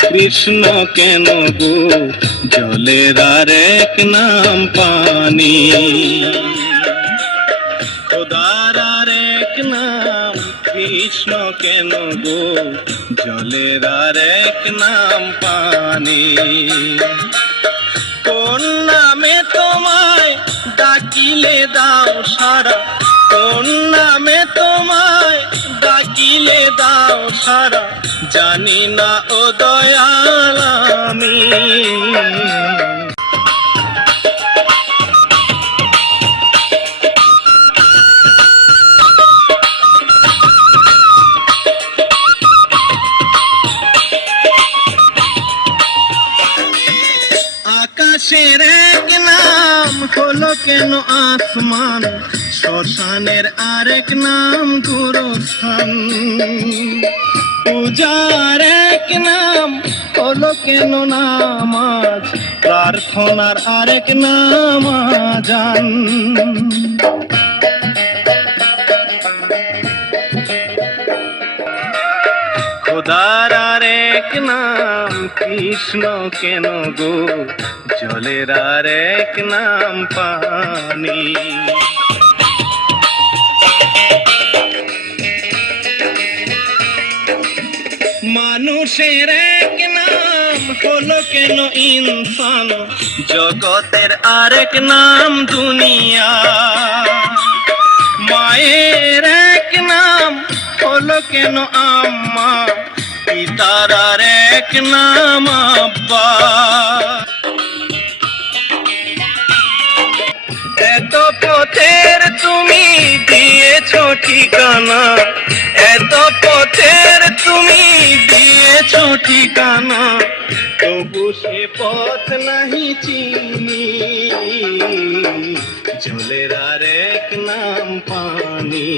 কৃষ্ণ কেন গো, জলের আরেক নাম পানি। খোদার আরেক নাম কৃষ্ণ কেন গো, জলের আরেক নাম পানি। কোন নামে তোমায় ডাকিলে দাও সারা, কোন নামে তোমায় ডাকিলে দাও সারা, জানি না ও দয়াল আমি। আকাশের এক নাম হলো কেন আসমান, শ্মশানের আরেক নাম গুরুস্থান। পূজার এক নাম হলো কেন নামাজ, প্রার্থনার আরেক নাম আযান। খোদার আরেক নাম কৃষ্ণ কেন গো, জলের আরেক নাম পানি। মানুষের এক নাম হলো কেন ইনসান, জগতের আরেক নাম দুনিয়া। মায়ের এক নাম হলো কেন আম্মা, পিতার আরেক নাম আব্বা। এত পথের তুমি দিয়েছো ঠিকানা, এত পথের তুমি দিয়েছো ঠিকানা, তবু সে পথ নাহি চিনি, জলের আরেক নাম পানি।